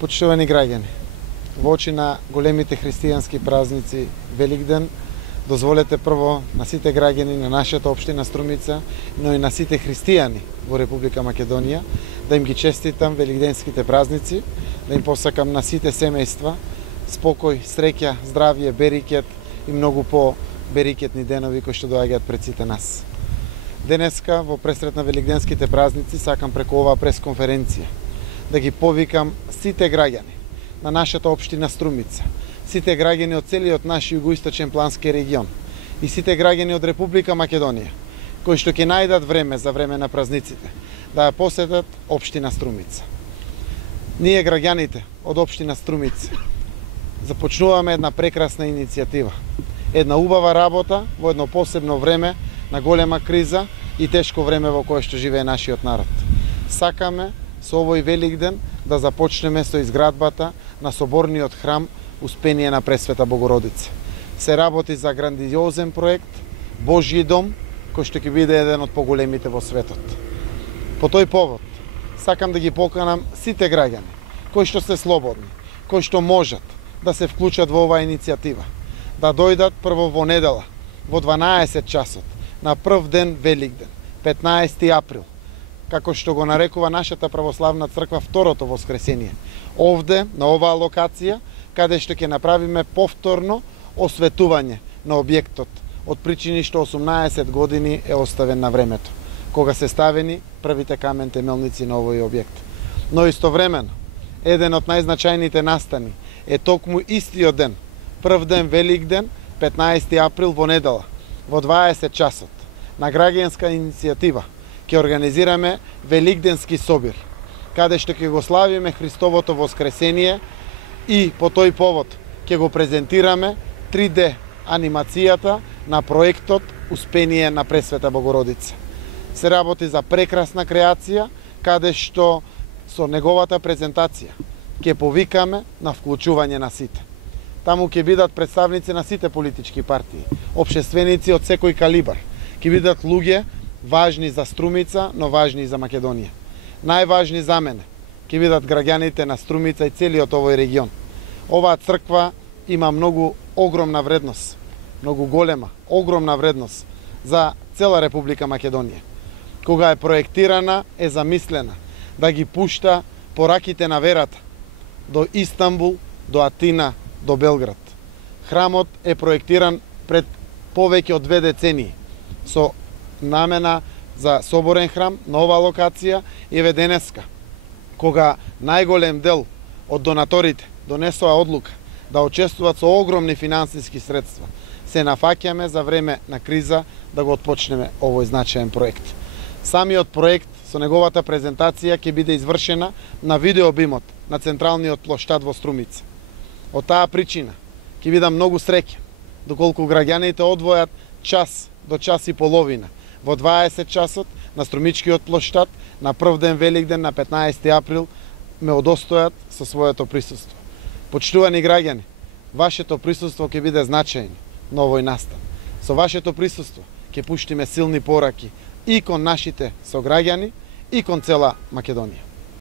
Почитувани граѓани, во очи на големите христијански празници Великден, дозволете прво на сите граѓани на нашата општина Струмица, но и на сите христијани во Република Македонија, да им ги честитам великденските празници, да им посакам на сите семејства спокој, среќа, здравје, берикет и многу по-берикетни денови кои што доаѓаат пред сите нас. Денеска, во пресрет на великденските празници, сакам преку оваа пресконференција да ги повикам сите граѓани на нашата општина Струмица, сите граѓани од целиот наш југоисточен плански регион и сите граѓани од Република Македонија, кои што ќе најдат време за време на празниците, да ја посетат општина Струмица. Ние, граѓаните од општина Струмица, започнуваме една прекрасна иницијатива, една убава работа во едно посебно време на голема криза и тешко време во кое што живее нашиот народ. Сакаме со овој Великден да започнеме со изградбата на соборниот храм Успение на Пресвета Богородица. Се работи за грандиозен проект, Божји дом, кој што ќе биде еден од поголемите во светот. По тој повод, сакам да ги поканам сите граѓани, кои што се слободни, кои што можат да се вклучат во оваа иницијатива, да дојдат прво во недела, во 12 часот, на прв ден Великден, 15 април, како што го нарекува нашата православна црква второто воскресение. Овде, на оваа локација, каде што ќе направиме повторно осветување на објектот, од причини што 18 години е оставен на времето, кога се ставени првите камен темелници на овој објект. Но истовремено, еден од најзначајните настани е токму истиот ден, прв ден Великден, 15 април во недела, во 20 часот, на граѓанска иницијатива, ќе организираме Великденски собир, каде што ќе го славиме Христовото воскресение и по тој повод ќе го презентираме 3D анимацијата на проектот Успение на Пресвета Богородица. Се работи за прекрасна креација, каде што со неговата презентација ќе повикаме на вклучување на сите. Таму ќе бидат представници на сите политички партии, општественици од секој калибар, ќе бидат луѓе важни за Струмица, но важни и за Македонија. Најважни за мене ќе бидат граѓаните на Струмица и целиот овој регион. Оваа црква има многу огромна вредност, многу голема, огромна вредност за цела Република Македонија. Кога е проектирана, е замислена да ги пушта пораките на верата до Истанбул, до Атина, до Белград. Храмот е проектиран пред повеќе од 2 децении, со намена за соборен храм на оваа локација и еве денеска, кога најголем дел од донаторите донесоа одлука да учествуваат со огромни финансиски средства, се нафаќаме за време на криза да го отпочнеме овој значаен проект. Самиот проект со неговата презентација ќе биде извршена на видеобимот на централниот плоштад во Струмица. Од таа причина ќе бидам многу среќен доколку граѓаните одвојат час до час и половина во 20 часот на Струмичкиот плоштад на прв ден Великден на 15 април ме удостојат со своето присуство. Почитувани граѓани, вашето присуство ќе биде значајно на овој настан. Со вашето присуство ќе пуштиме силни пораки и кон нашите сограѓани и кон цела Македонија.